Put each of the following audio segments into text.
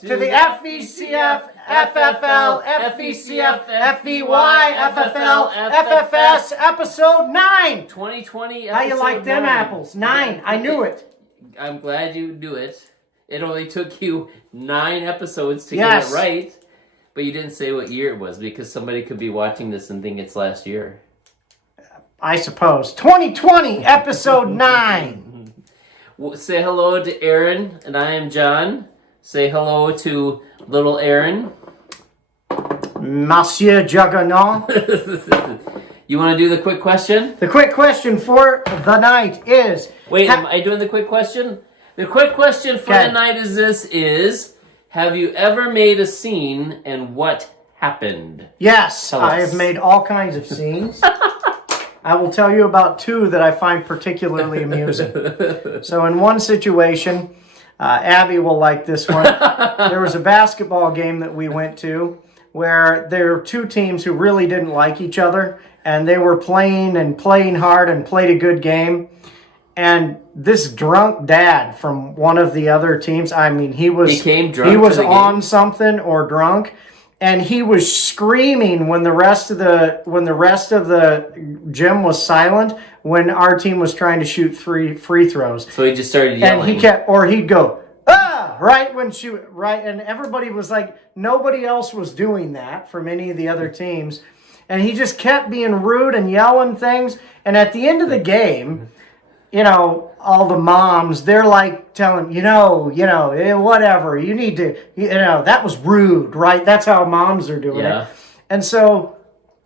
to the FVCFFFFLFVCFFFVYFFLFFS episode 9. 2020 How you like them apples? 9. I knew it. I'm glad you do it. It only took you 9 episodes to get it right. But you didn't say what year it was because somebody could be watching this and think it's last year. I suppose. 2020 episode 9. Say hello to Aaron, and I am John. Say hello to little Aaron. Monsieur Juggernaut. You want to do the quick question? The quick question for the night is... Wait, am I doing the quick question? The quick question for the night is, have you ever made a scene and what happened? Yes, I have made all kinds of scenes. I will tell you about 2 that I find particularly amusing. So in one situation, Abby will like this one. There was a basketball game that we went to where there were 2 teams who really didn't like each other, and they were playing hard and played a good game. And this drunk dad from one of the other teams, I mean, he was on something or drunk. And he was screaming when the rest of the gym was silent when our team was trying to shoot free throws. So he just started yelling. And he'd go, ah, and everybody was like, nobody else was doing that from any of the other teams. And he just kept being rude and yelling things. And at the end of the game, you know, all the moms, they're like telling, whatever, you need to, that was rude, right? That's how moms are doing it. And so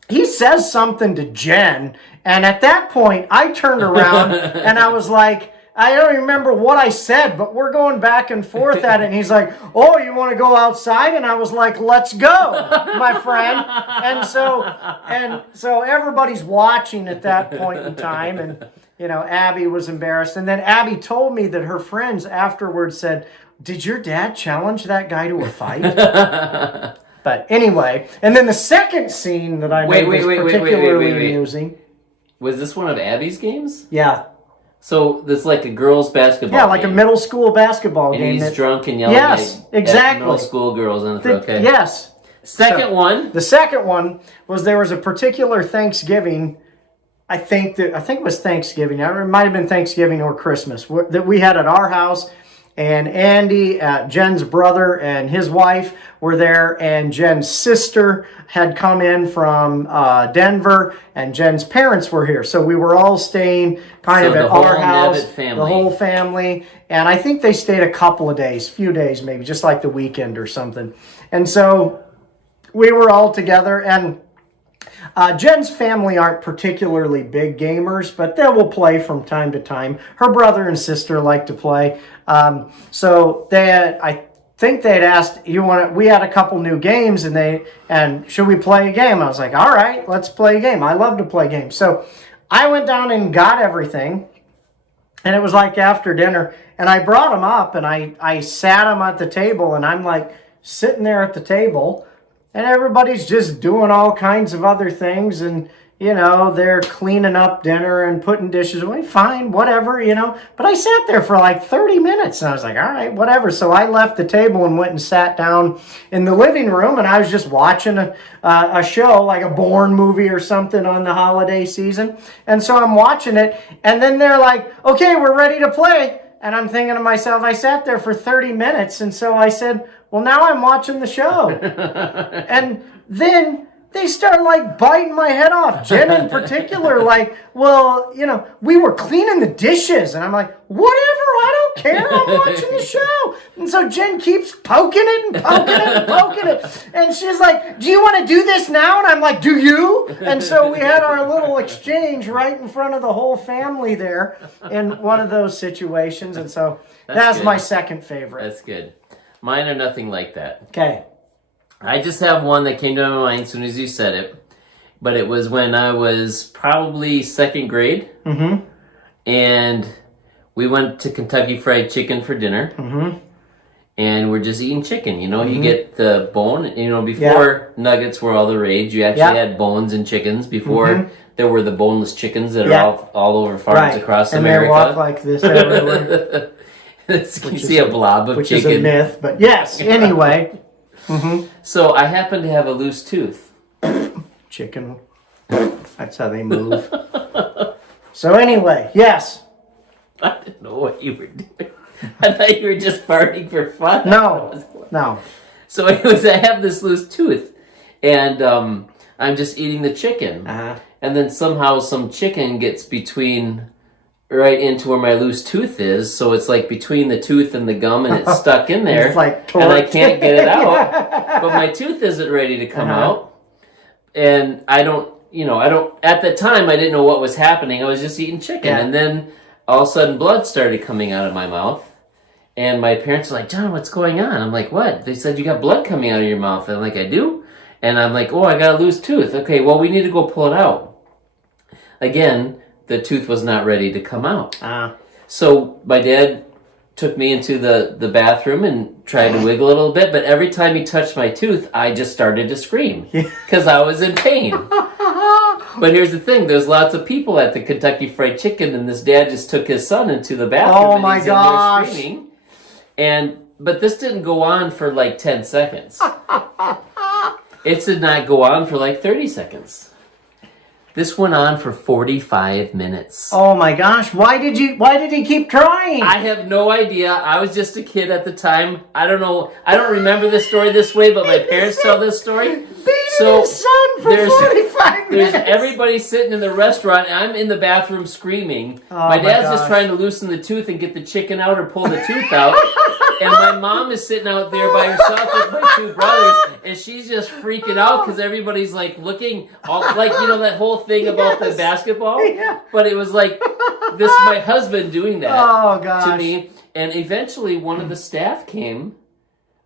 he says something to Jen, and at that point, I turned around and I was like, I don't remember what I said, but we're going back and forth at it, and he's like, oh, you want to go outside? And I was like, let's go, my friend. And so everybody's watching at that point in time, and Abby was embarrassed. And then Abby told me that her friends afterwards said, did your dad challenge that guy to a fight? But anyway, and then the second scene that I made was particularly amusing. Was this one of Abby's games? Yeah. So this is like a girls' basketball game. Yeah, like a middle school basketball game. And he's drunk and yelling at middle school girls. Okay. Yes. Second one. The second one was there was a particular Thanksgiving. I think it was Thanksgiving. It might have been Thanksgiving or Christmas that we had at our house. And Andy, Jen's brother, and his wife were there. And Jen's sister had come in from Denver. And Jen's parents were here. So we were all staying kind of at our house. The whole family. And I think they stayed a couple of days, few days maybe, just like the weekend or something. And so we were all together. And Jen's family aren't particularly big gamers, but they will play from time to time. Her brother and sister like to play. So I think they had asked, we had a couple new games and should we play a game? I was like, all right, let's play a game. I love to play games. So I went down and got everything, and it was like after dinner, and I brought them up and I sat them at the table, and I'm like sitting there at the table, and everybody's just doing all kinds of other things, and, they're cleaning up dinner and putting dishes away. Fine, whatever, But I sat there for like 30 minutes, and I was like, all right, whatever. So I left the table and went and sat down in the living room, and I was just watching a show, like a Bourne movie or something on the holiday season. And so I'm watching it, and then they're like, okay, we're ready to play. And I'm thinking to myself, I sat there for 30 minutes, and so I said, well, now I'm watching the show. And then they start like biting my head off. Jen in particular, like, well, we were cleaning the dishes. And I'm like, whatever, I don't care. I'm watching the show. And so Jen keeps poking it and poking it and poking it. And she's like, do you want to do this now? And I'm like, do you? And so we had our little exchange right in front of the whole family there in one of those situations. And so that's my second favorite. That's good. Mine are nothing like that. Okay. I just have one that came to my mind as soon as you said it. But it was when I was probably 2nd grade. Mm-hmm. And we went to Kentucky Fried Chicken for dinner. Mm-hmm. And we're just eating chicken. You get the bone. Before nuggets were all the rage, you actually had bones and chickens. Before there were the boneless chickens that are all over farms across America. And they walk like this everywhere. You can see a blob of which chicken. is a myth, but yes, anyway. So I happen to have a loose tooth. Chicken. That's how they move. So anyway, yes. I didn't know what you were doing. I thought you were just farting for fun. No. So anyways, I have this loose tooth, and I'm just eating the chicken. And then somehow some chicken gets right into where my loose tooth is, so it's like between the tooth and the gum, and it's stuck in there, It's like and I can't get it out. But my tooth isn't ready to come out, and I don't. At the time, I didn't know what was happening. I was just eating chicken, and then all of a sudden, blood started coming out of my mouth, and my parents were like, "John, what's going on?" I'm like, "What?" They said, "You got blood coming out of your mouth." And I'm like, "I do," and I'm like, "Oh, I got a loose tooth." Okay, well, we need to go pull it out. Again, the tooth was not ready to come out. So my dad took me into the bathroom and tried to wiggle it a little bit, but every time he touched my tooth, I just started to scream because I was in pain. But here's the thing, there's lots of people at the Kentucky Fried Chicken, and this dad just took his son into the bathroom and he's in there screaming. But this didn't go on for like 10 seconds. It did not go on for like 30 seconds. This went on for 45 minutes. Oh my gosh, why did he keep trying? I have no idea. I was just a kid at the time. I don't know. I don't remember this story this way, but my parents tell this story. Beating his son for 45 minutes. There's everybody sitting in the restaurant, and I'm in the bathroom screaming. My dad's just trying to loosen the tooth and get the chicken out or pull the tooth out. And my mom is sitting out there by herself with my two brothers, and she's just freaking out because everybody's like looking, that whole thing about the basketball. Yeah. But it was like my husband doing that to me. And eventually one of the staff came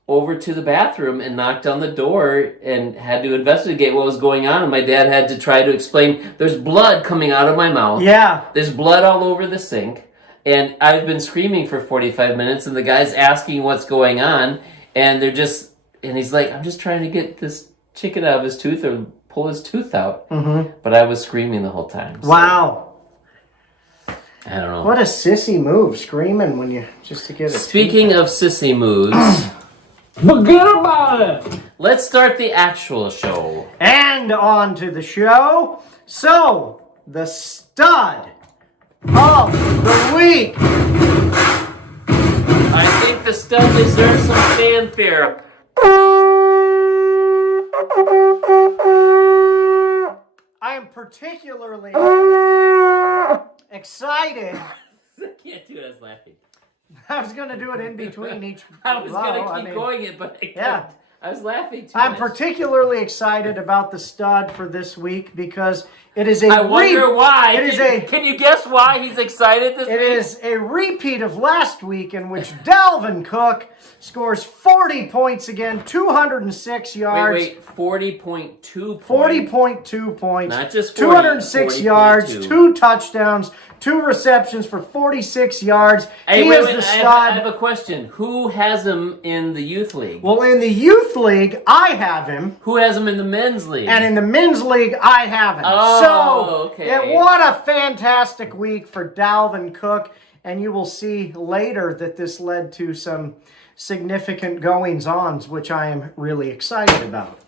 over to the bathroom and knocked on the door and had to investigate what was going on. And my dad had to try to explain, there's blood coming out of my mouth. Yeah. There's blood all over the sink. And I've been screaming for 45 minutes, and the guy's asking what's going on, and he's like, I'm just trying to get this chicken out of his tooth or pull his tooth out. But I was screaming the whole time. So. Wow. I don't know. What a sissy move, screaming just to get it. Speaking of sissy moves, forget about it. Let's start the actual show. And on to the show. So, the stud of the week. I think the stud deserves some fanfare. I am particularly excited. I can't do it, I was laughing. I was going to do it in between each. I was going to keep going it, but I couldn't. I was laughing too I'm much. particularly excited about the stud for this week because it is a I wonder why. It is Can you guess why he's excited this week? It is a repeat of last week in which Dalvin Cook scores 40 points again, 206 yards. Wait, 40.2 points. 40.2 points. Not just 40, 206 yards, 2 touchdowns, 2 receptions for 46 yards. Hey, he wait, is the stud. I have a question. Who has him in the youth league? Well, in the youth league, I have him. Who has him in the men's league? And in the men's league, I have him. Okay. What a fantastic week for Dalvin Cook. And you will see later that this led to some significant goings-ons, which I am really excited about.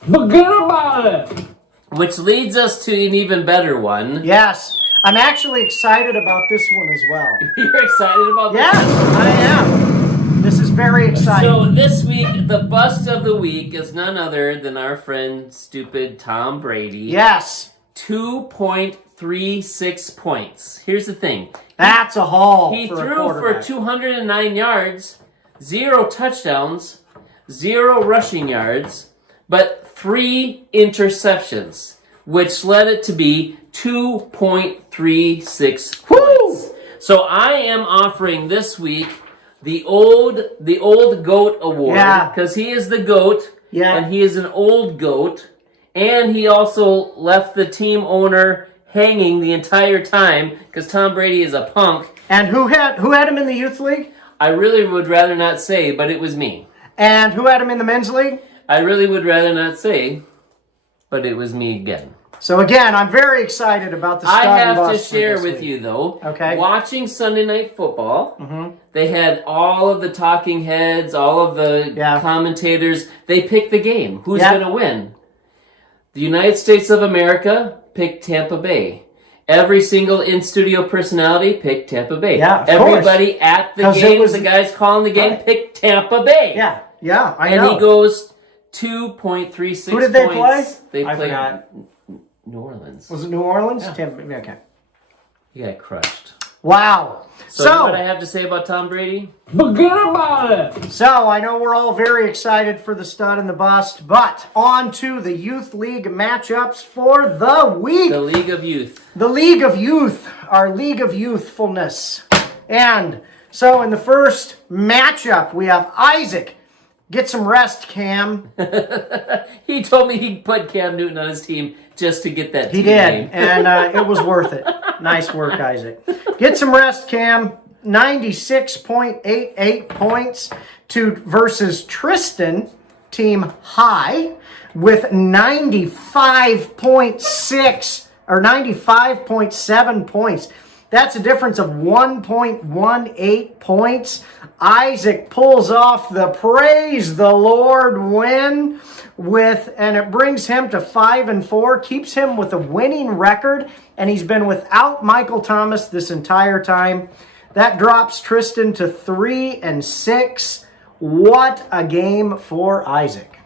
Forget about it. Which leads us to an even better one. Yes. I'm actually excited about this one as well. You're excited about this? Yes, I am. This is very exciting. So this week, the bust of the week is none other than our friend, stupid Tom Brady. Yes. 2.36 points. Here's the thing. That's a haul. He for threw a for 209 yards, 0 touchdowns, 0 rushing yards, but 3 interceptions, which led it to be 2.36 points. So I am offering this week the old goat award because he is the goat and he is an old goat, and he also left the team owner hanging the entire time because Tom Brady is a punk. And who had him in the youth league? I really would rather not say, but it was me. And who had him in the men's league? I really would rather not say. But it was me again. So again, I'm very excited about the I Stud and have to Bust for share this with week. you, though. Okay. Watching Sunday Night Football, they had all of the talking heads, all of the commentators. They picked the game. Who's going to win? The United States of America picked Tampa Bay. Every single in-studio personality picked Tampa Bay. Yeah, Everybody at the game, the guys calling the game, picked Tampa Bay. Yeah, I know. And he goes 2.36 Who did they points. play? They I played forgot. New Orleans. Was it New Orleans? Yeah. Tampa Bay, okay. He got crushed. Wow. So, you know what I have to say about Tom Brady? Forget about it. So, I know we're all very excited for the Stud and the Bust, but on to the Youth League matchups for the week. The League of Youth. The League of Youth, our League of Youthfulness. And so in the first matchup, we have Isaac. Get some rest, Cam. He told me he'd put Cam Newton on his team just to get that He team did, name. and it was worth it. Nice work, Isaac. Get some rest, Cam. 96.88 points versus Tristan, team high, with 95.6 or 95.7 points. That's a difference of 1.18 points. Isaac pulls off the praise the Lord win and it brings him to 5-4, keeps him with a winning record, and he's been without Michael Thomas this entire time. That drops Tristan to 3-6. What a game for Isaac.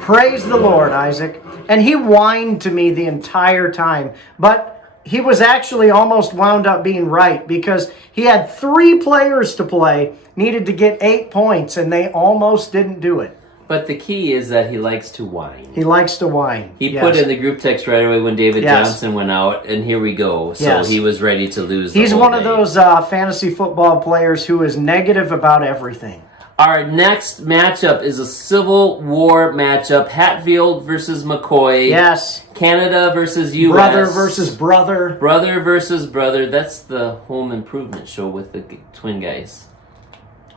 Praise the Lord, Isaac. And he whined to me the entire time. But he was actually almost wound up being right because he had 3 players to play, needed to get 8 points, and they almost didn't do it. But the key is that he likes to whine. He likes to whine. He put in the group text right away when David Yes. Johnson went out, and here we go. So Yes. he was ready to lose. He's the whole one of day. those fantasy football players who is negative about everything. Our next matchup is a Civil War matchup. Hatfield versus McCoy. Yes. Canada versus U.S. Brother versus brother. Brother versus brother. That's the Home Improvement show with the twin guys.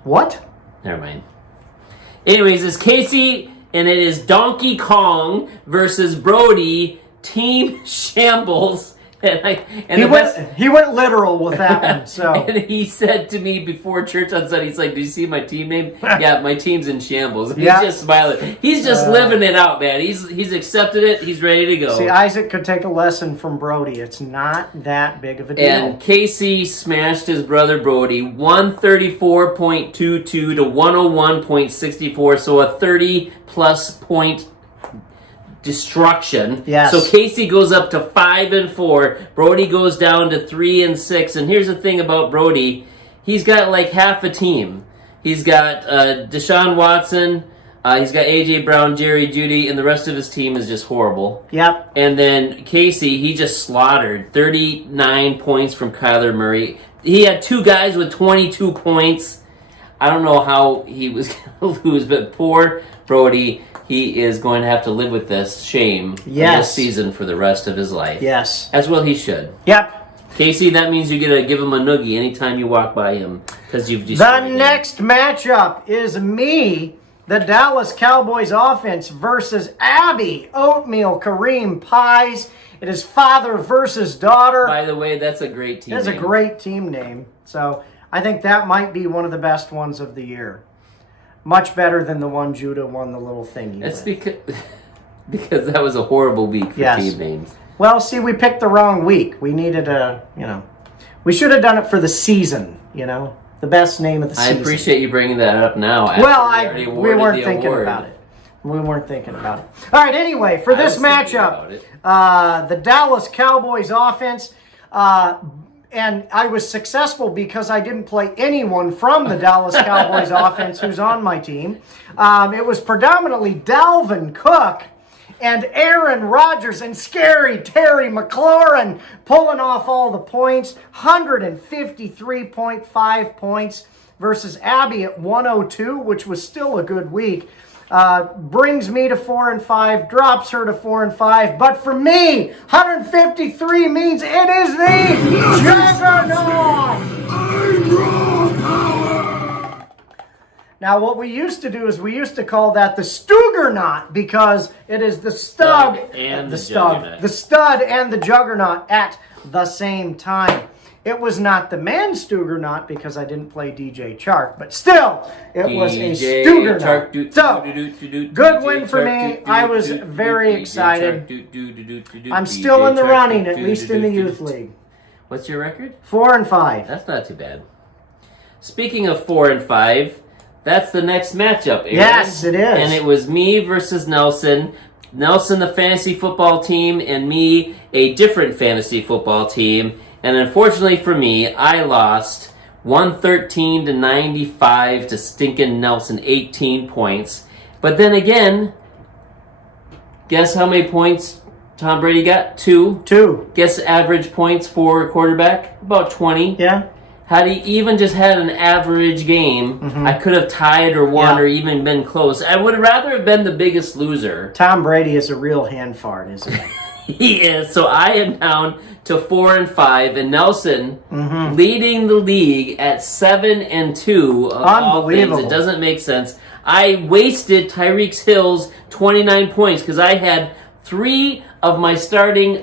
What? Never mind. Anyways, it's Casey, and it is Donkey Kong versus Brody. Team Shambles. He went literal with that one. So And he said to me before church on Sunday, he's like, "Do you see my team name?" Yeah, my team's in shambles. And he's just smiling. He's just living it out, man. He's accepted it. He's ready to go. See, Isaac could take a lesson from Brody. It's not that big of a deal. And Casey smashed his brother Brody 134.22 to 101.64, so a 30-plus point destruction. Yes. So Casey goes up to 5-4. Brody goes down to 3-6. And here's the thing about Brody: he's got like half a team. He's got Deshaun Watson. He's got AJ Brown, Jerry Jeudy, and the rest of his team is just horrible. Yep. And then Casey, he just slaughtered 39 points from Kyler Murray. He had 2 guys with 22 points. I don't know how he was going to lose, but poor Brody, he is going to have to live with this shame this season for the rest of his life. Yes. As well he should. Yep. Casey, that means you get to give him a noogie anytime you walk by him because you've destroyed The him. next matchup is me, the Dallas Cowboys offense, versus Abby, Oatmeal Kareem Pies. It is father versus daughter. By the way, that's a great team That's name. a great team name. So I think that might be one of the best ones of the year. Much better than the one Judah won the little thingy. That's with. because that was a horrible week for team names. Well, see, we picked the wrong week. We needed we should have done it for the season, the best name of the season. I appreciate you bringing that up now. Well, we we weren't thinking award. about it. We weren't thinking about it. All right, anyway, for this matchup, the Dallas Cowboys offense, and I was successful because I didn't play anyone from the Dallas Cowboys offense who's on my team. It was predominantly Dalvin Cook and Aaron Rodgers and scary Terry McLaurin pulling off all the points. 153.5 points versus Abby at 102, which was still a good week. Brings me to 4-5, drops her to 4-5. But for me, 153 means it is the Juggernaut. Now, what we used to do is we used to call that the Stuggernaut because it is the stud and the stud and the juggernaut at the same time. It was not the man Stuggernaut because I didn't play DJ Chark, but still, it was a Stuggernaut. So, good win for me. I was very excited. I'm still in the running, at least in the youth league. What's your record? 4-5. That's not too bad. Speaking of 4-5, that's the next matchup, Aaron. Yes, it is. And it was me versus Nelson. Nelson, the fantasy football team, and me, a different fantasy football team. And unfortunately for me, I lost 113-95 to stinking Nelson, 18 points. But then again, guess how many points Tom Brady got? 2. Guess average points for a quarterback? About 20. Yeah. Had he even just had an average game, I could have tied or won or even been close. I would rather have been the biggest loser. Tom Brady is a real hand fart, isn't he? He is. So I am down to 4-5, and Nelson leading the league at 7-2 of all things. It doesn't make sense. I wasted Tyreek Hill's 29 points because I had one-third of my starting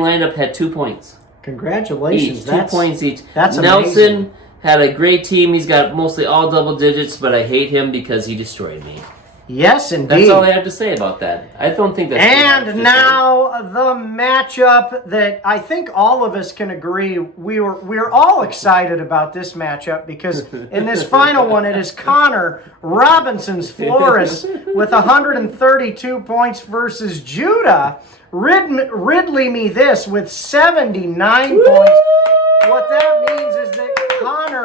lineup had 2 points. Congratulations. Each, 2 points each. That's Nelson amazing. had a great team. He's got mostly all double digits, but I hate him because he destroyed me. Yes, indeed. That's all I have to say about that. I don't think that's And now the matchup that I think all of us can agree we're all excited about this matchup because in this final one it is Connor Robinson's Flores with 132 points versus Judah Ridley me this with 79 points. What that means is that Connor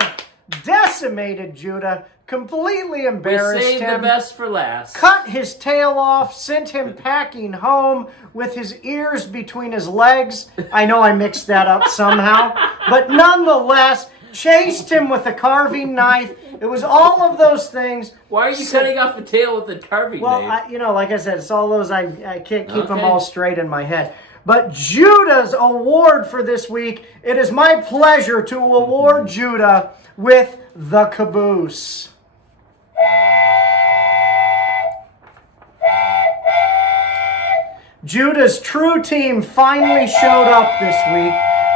decimated Judah, completely embarrassed we saved him. the best for last. Cut his tail off, sent him packing home with his ears between his legs. I know I mixed that up somehow, but nonetheless, chased him with a carving knife. It was all of those things. Why are you cutting off the tail with a carving knife? Well, like I said, it's all those, I can't keep them all straight in my head. But Judah's award for this week, it is my pleasure to award Judah with the caboose. Judah's true team finally showed up this week.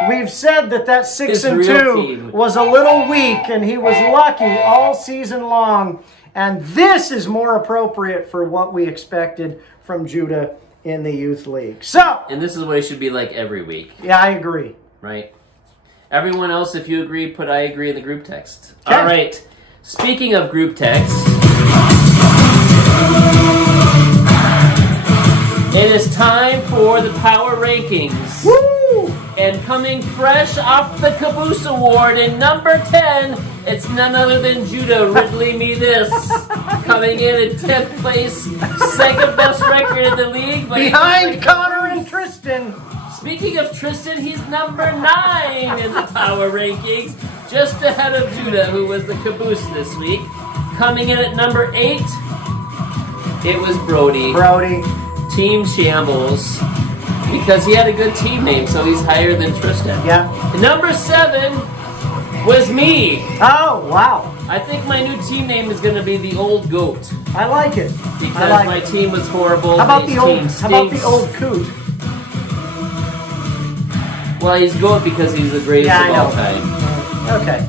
We've said that 6-2 was a little weak, and he was lucky all season long. And this is more appropriate for what we expected from Judah in the youth league. And this is what it should be like every week. Yeah, I agree. Right. Everyone else, if you agree, put I agree in the group text. Okay. All right. Speaking of group text, it is time for the power rankings. Woo! And coming fresh off the Caboose Award in number 10, it's none other than Judah Ridley me this. Coming in 10th place, second best record in the league. Behind Connor and Tristan. Speaking of Tristan, he's number 9 in the power rankings, just ahead of Judah, who was the caboose this week. Coming in at number 8, it was Brody. Team Shambles, because he had a good team name, so he's higher than Tristan. Yeah. Number 7 was me. Oh, wow. I think my new team name is going to be the Old Goat. I like it. Because my team was horrible. How about the old coot? Well, he's GOAT because he's the greatest of all time. Okay.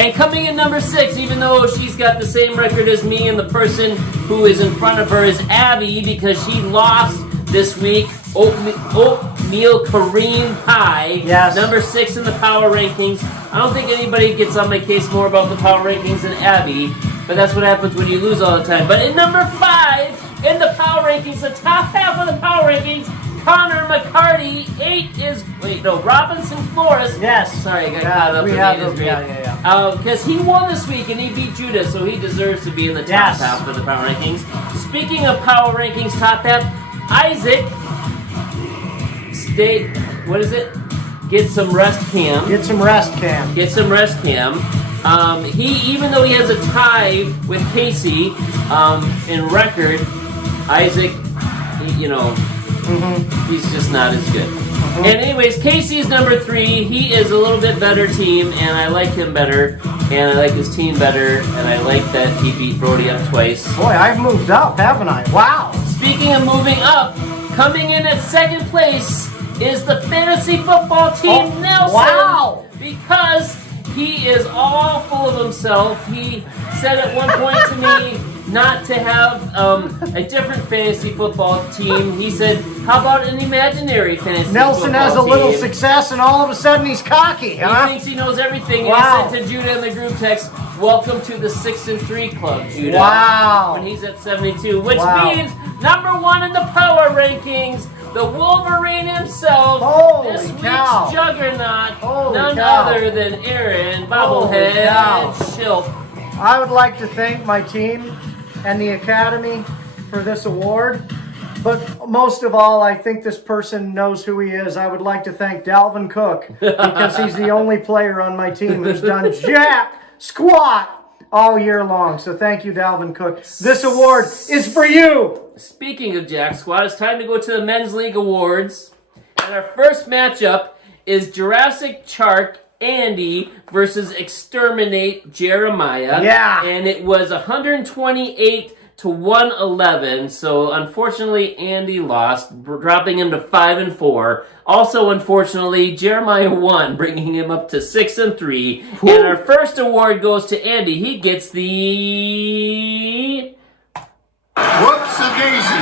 And coming in number 6, even though she's got the same record as me, and the person who is in front of her is Abby because she lost this week. Oatmeal Cream Pie. Yes. Number 6 in the power rankings. I don't think anybody gets on my case more about the power rankings than Abby, but that's what happens when you lose all the time. But in number 5 in the power rankings, the top half of the power rankings, Connor McCarty. 8 is Robinson Flores. Yes. Sorry, I got caught up. Because he won this week and he beat Judah, so he deserves to be in the top half of the power rankings. Speaking of power rankings, top half, Isaac. Get some rest cam. He, even though he has a tie with Casey in record, Isaac, he's just not as good. And anyways, Casey's number 3. He is a little bit better team, and I like him better. and I like his team better, and I like that he beat Brody up twice. Boy, I've moved up, haven't I? Wow. Speaking of moving up, coming in at second place is the fantasy football team, Nelson. Wow. Because he is all full of himself. He said at one point to me not to have a different fantasy football team. He said, how about an imaginary fantasy Nelson football has a little team? success, and all of a sudden he's cocky, huh? He thinks he knows everything. Wow. And he said to Judah in the group text, welcome to the 6-3 club, Judah. Wow. When he's at 72, which Wow. means number one in the power rankings, the Wolverine himself, Holy this week's cow. juggernaut, Holy none cow. other than Aaron Holy Bobblehead cow. Shilp. I would like to thank my team and the Academy for this award. But most of all, I think this person knows who he is. I would like to thank Dalvin Cook because he's the only player on my team who's done jack squat all year long. So thank you, Dalvin Cook. This award is for you. Speaking of Jack Squad, it's time to go to the Men's League Awards. And our first matchup is Jurassic Shark Andy versus Exterminate Jeremiah. Yeah. And it was 128-111. So unfortunately, Andy lost, dropping him to 5-4. Also, unfortunately, Jeremiah won, bringing him up to 6-3. And our first award goes to Andy. He gets the Whoops-a-daisy.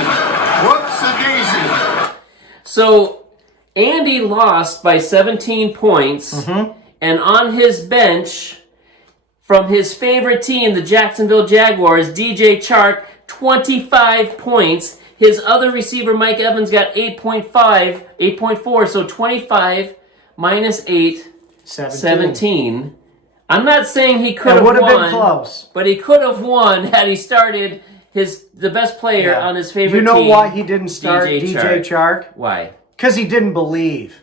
Whoops-a-daisy. So Andy lost by 17 points, and on his bench, from his favorite team, the Jacksonville Jaguars, DJ Chark, 25 points. His other receiver, Mike Evans, got 8.4, so 25 minus 8, 17. I'm not saying he could have It would won, have been close. but he could have won had he started the best player on his favorite You know team. why he didn't start DJ Chark? Why? Because he didn't believe.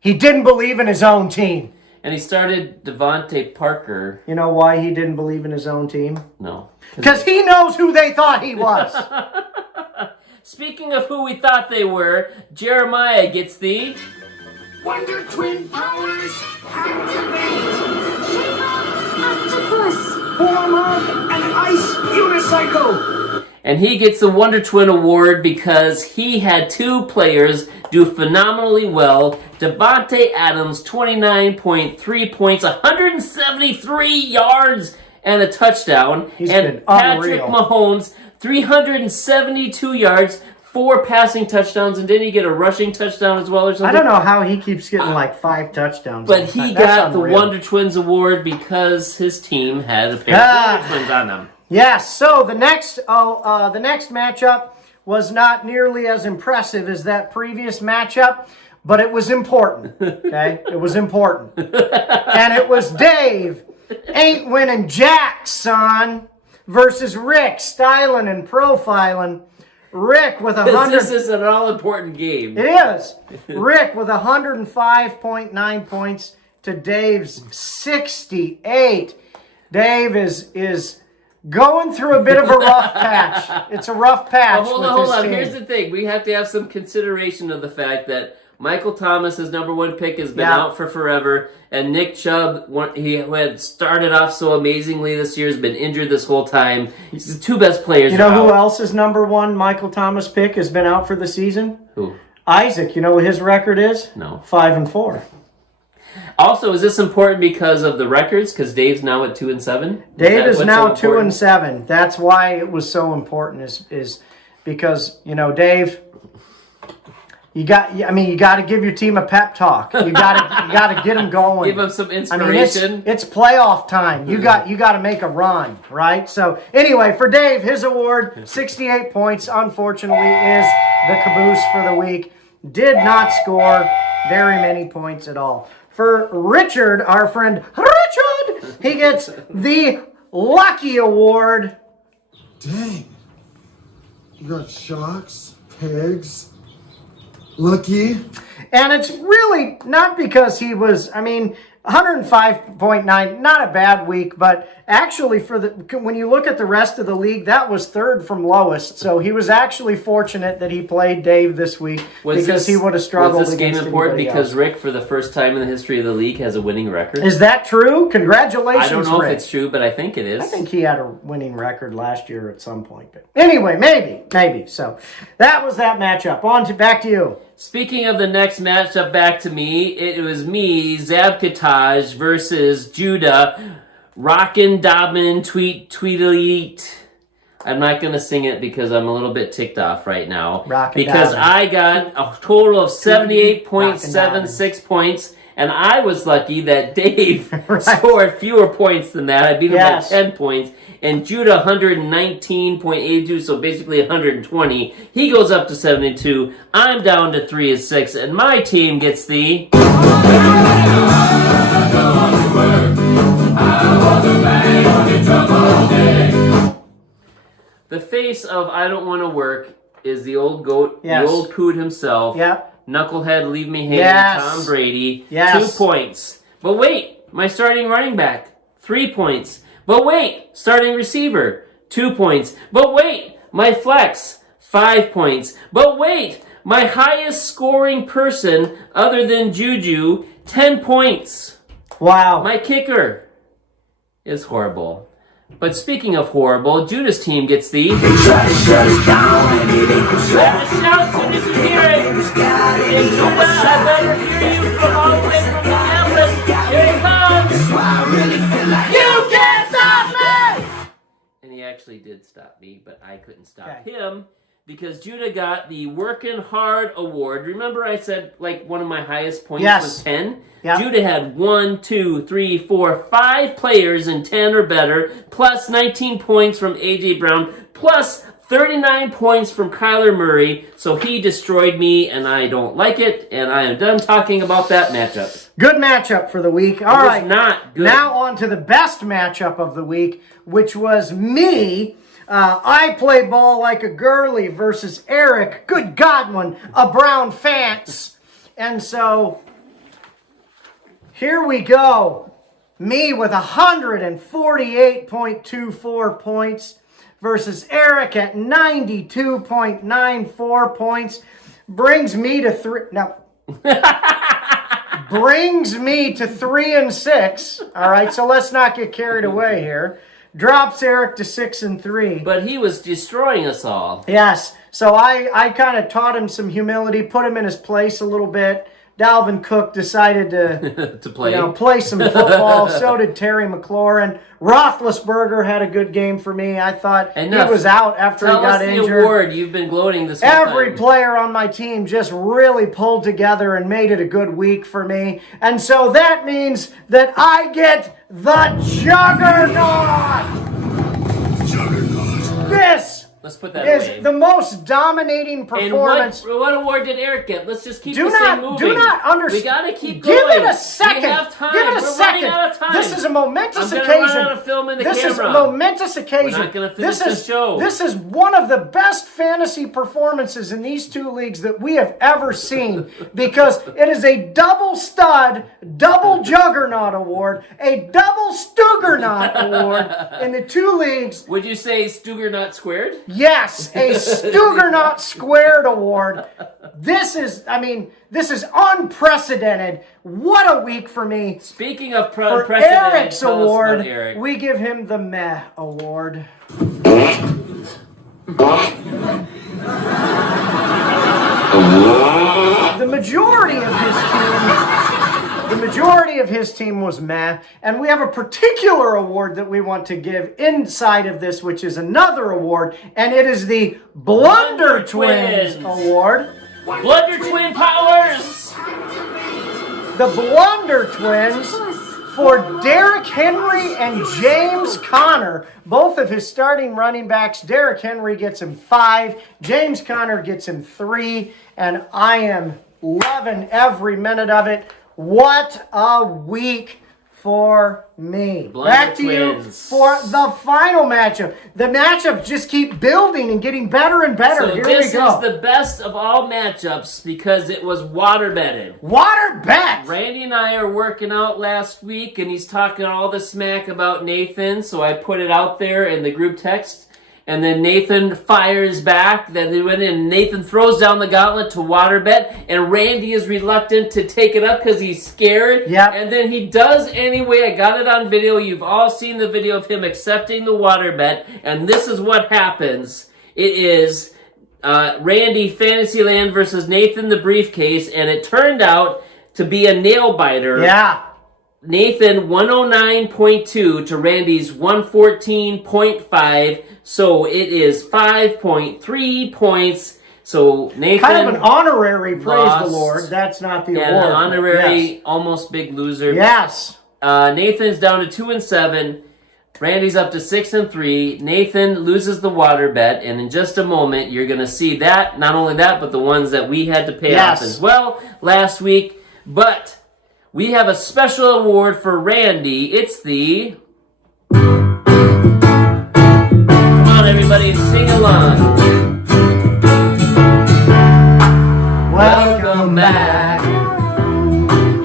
He didn't believe in his own team. And he started Devontae Parker. You know why he didn't believe in his own team? No. Because he knows who they thought he was. Speaking of who we thought they were, Jeremiah gets the Wonder Twin powers activate. Octopus! Form of an ice unicycle. and he gets the Wonder Twin Award because he had two players do phenomenally well. Devontae Adams, 29.3 points, 173 yards, and a touchdown. He's and been Patrick unreal. Mahomes, 372 yards, 4 passing touchdowns, and didn't he get a rushing touchdown as well or something? I don't know how he keeps getting like 5 touchdowns. But he That's got the unreal. Wonder Twins Award because his team had a pair of Wonder Twins on them. Yes. So the next matchup was not nearly as impressive as that previous matchup, but it was important. Okay, it was important, and it was Dave ain't winning jack, son, versus Rick styling and profiling. Rick with 100. This is an all-important game. It is. Rick with 105.9 points to Dave's 68. Dave is going through a bit of a rough patch. It's a rough patch. Hold with on. his team. Here's the thing. We have to have some consideration of the fact that Michael Thomas, his number one pick, has been out for forever. And Nick Chubb, he had started off so amazingly this year, has been injured this whole time. He's the two best players. You know who out. else's number one Michael Thomas pick has been out for the season? Who? Isaac. You know what his record is? No. 5-4. Also, is this important because of the records? Because Dave's now at 2-7. Dave is what's now so important? 2-7. That's why it was so important. Is because Dave. You got to give your team a pep talk. You got to get them going. Give them some inspiration. It's playoff time. You got to make a run, right? So anyway, for Dave, his award, 68 points, unfortunately, is the caboose for the week. Did not score very many points at all. For Richard, our friend Richard, he gets the Lucky Award. Dang. You got sharks, pigs, Lucky. And it's really not because he was, 105.9, not a bad week, but actually when you look at the rest of the league, that was third from lowest. So he was actually fortunate that he played Dave this week because he would have struggled. Was this game against important because else. Rick, for the first time in the history of the league, has a winning record? Is that true? Congratulations, I don't know Rick. if it's true, but I think it is. I think he had a winning record last year at some point. But anyway, maybe. So that was that matchup. Back to you. Speaking of the next matchup, back to me, it was me, Zabkataj, versus Judah, Rockin' Dobbin, Tweedleat. I'm not going to sing it because I'm a little bit ticked off right now. Because I got a total of 78.76 points, and I was lucky that Dave scored fewer points than that. I beat him by 10 points. And Judah 119.82, so basically 120. He goes up to 72. I'm down to 3-6, and my team gets the... The face of I don't want to work is the old goat, the old coot himself. Knucklehead, leave me hanging, Tom Brady. 2 points. But wait, my starting running back, 3 points. But wait, starting receiver, 2 points. But wait, my flex, 5 points. But wait, my highest scoring person other than Juju, 10 points. Wow. My kicker is horrible. But speaking of horrible, Judah's team gets the... They try to shut us down and it ain't gonna shout as soon as you hear it. And Judah, I better hear you from all the way from Minneapolis. Here it comes. That's why I really feel like you can't stop me. And he actually did stop me, but I couldn't stop him because Judah got the Workin' Hard Award. Remember I said like one of my highest points was 10? Judah had 1, 2, 3, 4, 5 players in 10 or better, plus 19 points from A.J. Brown, plus 39 points from Kyler Murray. So he destroyed me, and I don't like it, and I am done talking about that matchup. Good matchup for the week. All right, not good. Now on to the best matchup of the week, which was me. I play ball like a girly versus Eric, good Godwin, a Brown Fance. And so... here we go. Me with 148.24 points versus Eric at 92.94 points. Brings me to 3-6. All right, so let's not get carried away here. Drops Eric to 6-3. But he was destroying us all. Yes. So I kind of taught him some humility, put him in his place a little bit. Dalvin Cook decided to play some football. So did Terry McLaurin. Roethlisberger had a good game for me. I thought he was out after he got injured. Tell us the award you've been gloating this whole Every time. player on my team just really pulled together and made it a good week for me. And so that means that I get the Juggernaut. This Let's put that is away. the most dominating performance. And what award did Eric get? Let's just keep moving. Do not understand. We gotta keep going. Give it a second. We have time. Give it a We're second. running out of time. This is a momentous occasion. I'm gonna run out of film in the camera. This is a momentous occasion. We're not gonna finish the show. This is one of the best fantasy performances in these two leagues that we have ever seen because it is a double stud, double juggernaut award, a double Stuggernaut award in the two leagues. Would you say Stuggernaut squared? Yes, a Stuggernaut squared award. This is unprecedented. What a week for me. Speaking of for unprecedented, Eric's award, Eric. we give him the Meh award. The majority of his team was meh, and we have a particular award that we want to give inside of this, which is another award, and it is the Blunder Twins award. Blunder Twin powers! The Blunder Twins for Derrick Henry and James Conner, both of his starting running backs. Derrick Henry gets him 5, James Conner gets him 3, and I am loving every minute of it. What a week for me. Blunder Back to you Twins. for the final matchup. The matchups just keep building and getting better and better. So Here this we go. is the best of all matchups because it was water bedded. Water bet. Randy and I are working out last week, and he's talking all the smack about Nathan, so I put it out there in the group text. And then Nathan fires back. Then they went in, and Nathan throws down the gauntlet to water bet, and Randy is reluctant to take it up because he's scared. Yep. And then he does anyway. I got it on video. You've all seen the video of him accepting the water bet, and this is what happens. It is Randy Fantasyland versus Nathan the Briefcase, and it turned out to be a nail biter. Yeah. Nathan 109.2 to Randy's 114.5, so it is 5.3 points. So Nathan Kind of an honorary, praise lost. the Lord. That's not the yeah, award. an honorary Yes. almost big loser. Yes. Nathan's down to 2-7. Randy's up to 6-3. Nathan loses the water bet, and in just a moment you're going to see that. Not only that, but the ones that we had to pay off as well last week. But we have a special award for Randy. It's the... Come on, everybody, sing along. Welcome back.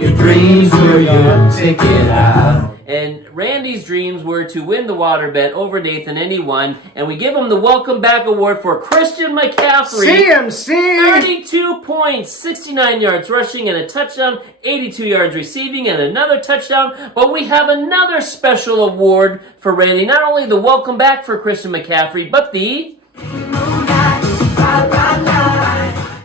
Your dreams were your ticket out. And Randy's dreams were to win the water bet over Nathan, and he won. And we give him the Welcome Back Award for Christian McCaffrey. CMC. 32 points, 69 yards rushing, and a touchdown, 82 yards receiving, and another touchdown. But we have another special award for Randy. Not only the Welcome Back for Christian McCaffrey, but the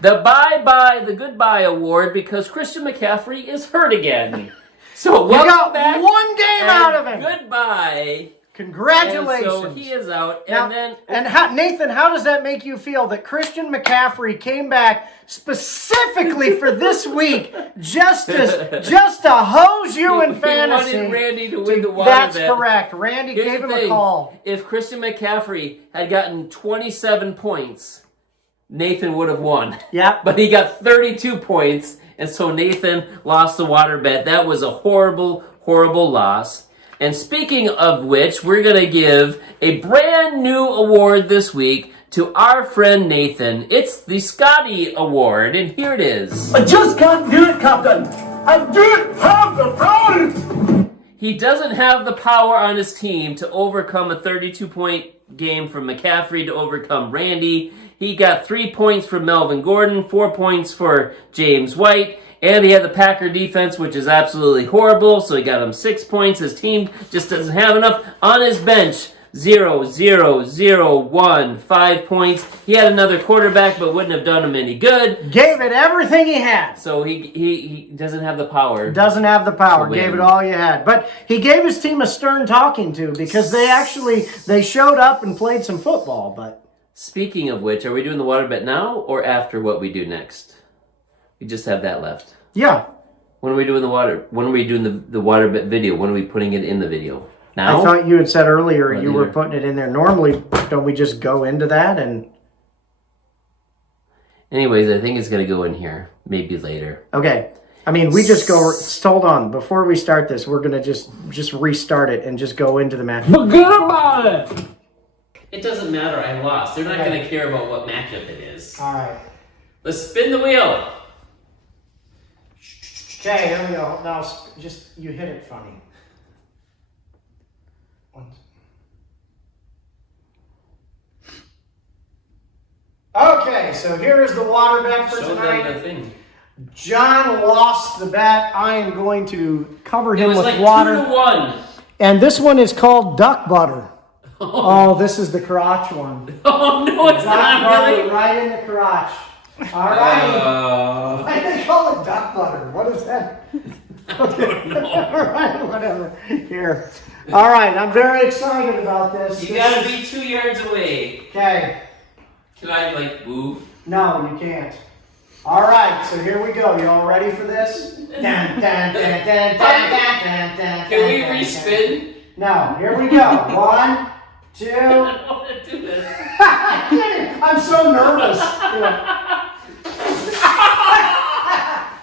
Bye-Bye, the Goodbye Award, because Christian McCaffrey is hurt again. So You welcome got back. one game out of him. Goodbye. Congratulations. And so he is out. Now, Nathan, how does that make you feel that Christian McCaffrey came back specifically for this week just to hose you in fantasy? He wanted Randy to win the water That's bet. correct. Randy Here's gave the him a thing. call. If Christian McCaffrey had gotten 27 points, Nathan would have won. Yep. But he got 32 points, and so Nathan lost the water bet. That was a horrible, horrible loss. And speaking of which, we're going to give a brand new award this week to our friend Nathan. It's the Scotty Award, and here it is. I just can't do it, Captain. I don't have the power. He doesn't have the power on his team to overcome a 32-point game from McCaffrey to overcome Randy. He got 3 points for Melvin Gordon, 4 points for James White, and he had the Packer defense, which is absolutely horrible, so he got him 6 points. His team just doesn't have enough. On his bench, 0, 0, 0, 1, 5 points. He had another quarterback, but wouldn't have done him any good. Gave it everything he had. So he doesn't have the power. Doesn't have the power. To win. Gave it all you had. But he gave his team a stern talking to because they showed up and played some football. But Speaking of which, are we doing the water bet now or after what we do next? We just have that left. yeah, When are we doing the water? When are we doing the water bet video? When are we putting it in the video? Now? I thought you had said earlier you were Earlier. putting it in there. Normally, don't we just go into that and... Anyways, I think it's going to go in here. Maybe later. Okay. I mean, we just go... Hold on. Before we start this, we're going to just restart it and just go into the match. Forget about it. It doesn't matter. I lost. They're not going to care about what matchup it is. All right. Let's spin the wheel. Okay, here we go. Now, just... You hit it funny. Okay, so here is the water bet for Show them tonight. the thing. John lost the bet. I am going to cover It him was with like water. 2-1. And this one is called duck butter. Oh, this is the crotch one. Oh, no, it's Duck not butter really. right in the crotch. All right. Why do they call it duck butter? What is that? Okay. All right, whatever. Here. All right, I'm very excited about this. You got to be 2 yards away. Okay. Can I, move? No, you can't. All right, so here we go. You all ready for this? Dun, dun, dun, dun, dun, dun, dun, dun, Can we dun, respin? No, here we go. 1, 2. I don't want to do this. I'm so nervous.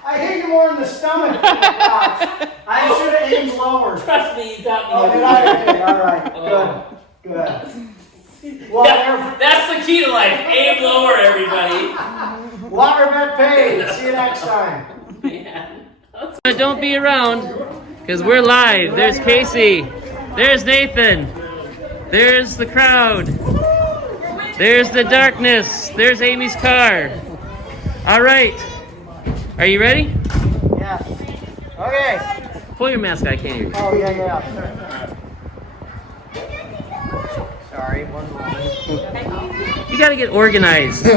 I hate you more in the stomach. Gosh. I should have aimed lower. Trust me, you got me. Oh, did I? Okay, all right. Good. Well, That's the key to life. Aim lower, everybody. Waterbed paid. See you next time. But don't be around, because we're live. There's Casey. There's Nathan. There's the crowd. There's the darkness. There's Amy's car. All right. Are you ready? Yeah. Okay. Pull your mask. I can't hear you. Oh, yeah. Sorry, one moment. You got to get organized. No,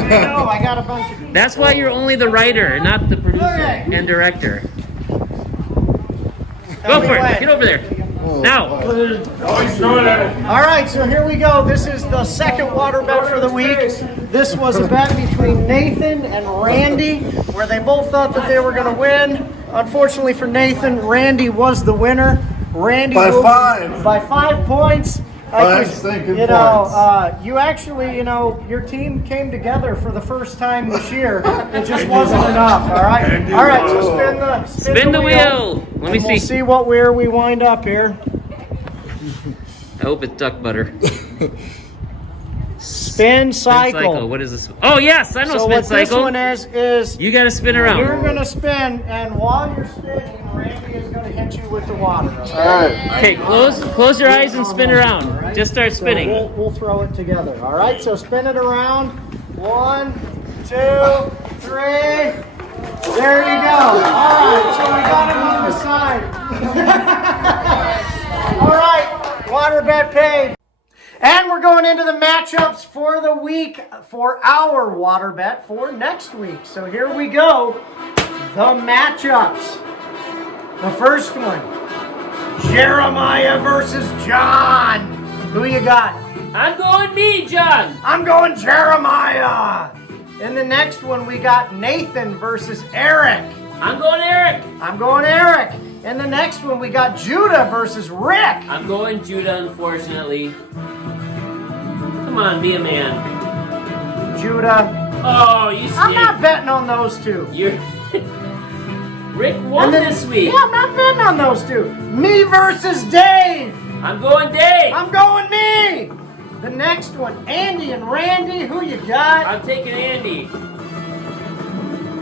I got a bunch of... That's why you're only the writer, not the producer and director. Go for it. Get over there. Now. All right, so here we go. This is the second water bet for the week. This was a bet between Nathan and Randy, where they both thought that they were going to win. Unfortunately for Nathan, Randy was the winner. Randy By 5. By 5 points. Stinking you know, you actually, your team came together for the first time this year. It just wasn't enough. All right. All right. So spin the wheel. Let me see. We'll see where we wind up here. I hope it's duck butter. Spin cycle. What is this? Oh yes, I know So spin what cycle. this one is You got to spin around. you're gonna spin, and while you're spinning, Randy is gonna hit you with the water. Okay? All right. Okay, close your eyes and spin around. Right? Just start So spinning. we'll throw it together. All right. So spin it around. 1, 2, 3. There you go. All right. So we got him on the side. All right. Water bet paid. And we're going into the matchups for the week for our water bet for next week. So here we go. The matchups. The first one. Jeremiah versus John. Who you got? I'm going me, John. I'm going Jeremiah. In the next one, we got Nathan versus Eric. I'm going Eric. I'm going Eric. In the next one, we got Judah versus Rick. I'm going Judah, unfortunately. Come on, be a man. Judah. Oh, you I'm stink. not betting on those two. You're Rick won this week. Yeah, I'm not betting on those two. Me versus Dave. I'm going Dave. I'm going me. The next one, Andy and Randy. Who you got? I'm taking Andy.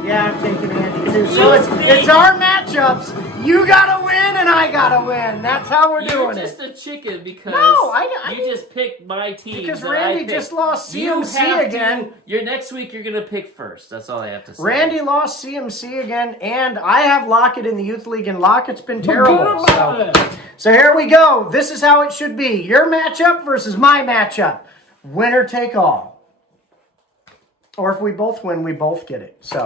Yeah, I'm taking Andy too. So it's our matchups. You gotta win and I gotta win. That's how we're doing You're it. just a chicken because I you just picked my team. Because Randy just lost CMC again. Next week you're gonna pick first. That's all I have to say. Randy lost CMC again, and I have Lockett in the Youth League, and Lockett's been terrible. So here we go. This is how it should be. Your matchup versus my matchup. Winner take all. Or if we both win, we both get it. So,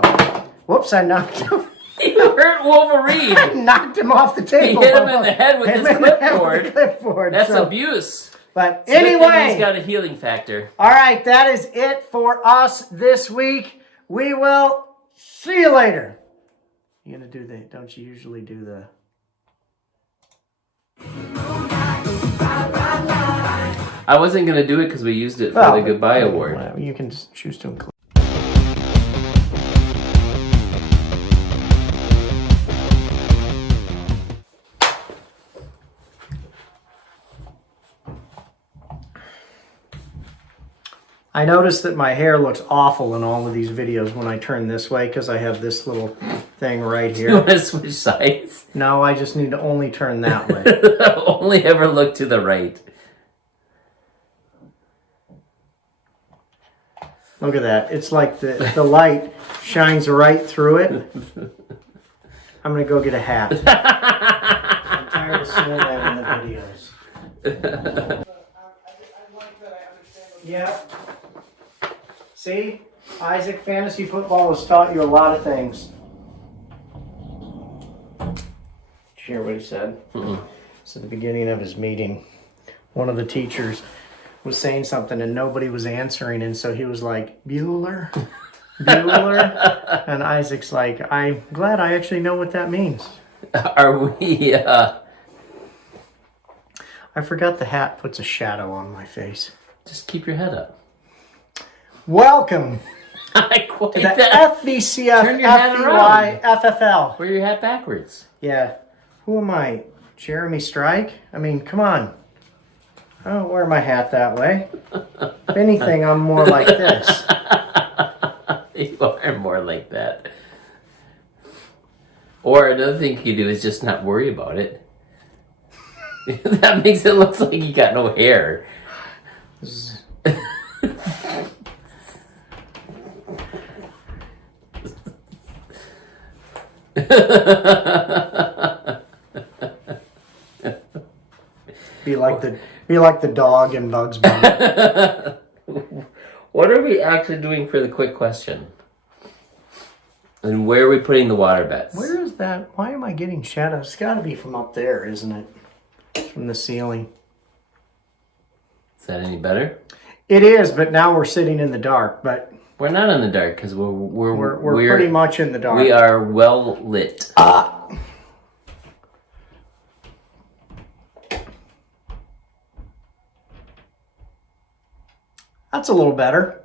whoops, I knocked him. You hurt Wolverine. I knocked him off the table. He hit him in the head with his clipboard. That's abuse. But So anyway, he's got a healing factor. all right, that is it for us this week. We will see you later. You're going to do the, don't you usually do the... I wasn't going to do it because we used it for the Goodbye Award. Well, you can just choose to include. I noticed that my hair looks awful in all of these videos when I turn this way because I have this little thing right You here. want to switch sides? No, I just need to only turn that way. Only ever look to the right. Look at that. It's like the light shines right through it. I'm going to go get a hat. I'm tired of seeing that in the videos. Yeah. See? Isaac, fantasy football has taught you a lot of things. Did you hear what he said? It's at the beginning of his meeting. One of the teachers was saying something and nobody was answering, and so he was like, Bueller? Bueller? And Isaac's like, I'm glad I actually know what that means. Are we, I forgot the hat puts a shadow on my face. just keep your head up. Welcome I quite The that. Turn your hat around. FVCFFFL. Wear your hat backwards. Yeah. Who am I? Jeremy Strike? I mean, come on. I don't wear my hat that way. If anything, I'm more like this. You are more like that. Or another thing you do is just not worry about it. That makes it look like you got no hair. Be like the dog in Bugs Bunny. What are we actually doing for the quick question? And where are we putting the water bets? Where is that? Why am I getting shadows? It's got to be from up there, isn't it? From the ceiling. Is that any better? It is, but now we're sitting in the dark. But We're not in the dark because we're pretty much in the dark. We are well lit. That's a little better.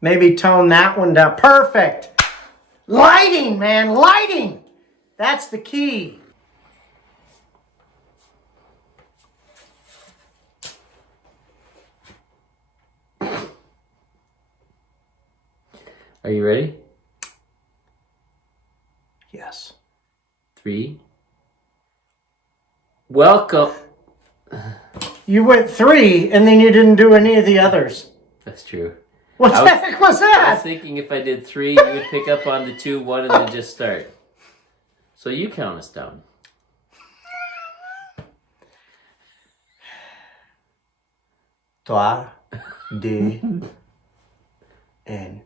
Maybe tone that one down. Perfect. Lighting, man, lighting. That's the key. Are you ready? Yes. 3. Welcome. You went 3, and then you didn't do any of the others. That's true. What the heck was I that? was thinking if I did 3, you would pick up on the 2, 1, and then just start. So you count us down. Toi, deux, and